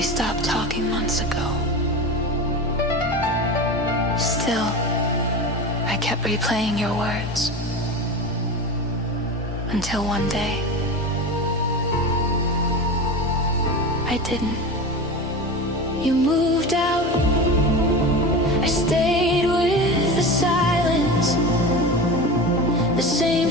We stopped talking months ago. Still, I kept replaying your words. Until one day, I didn't. You moved out. I stayed with the silence. The same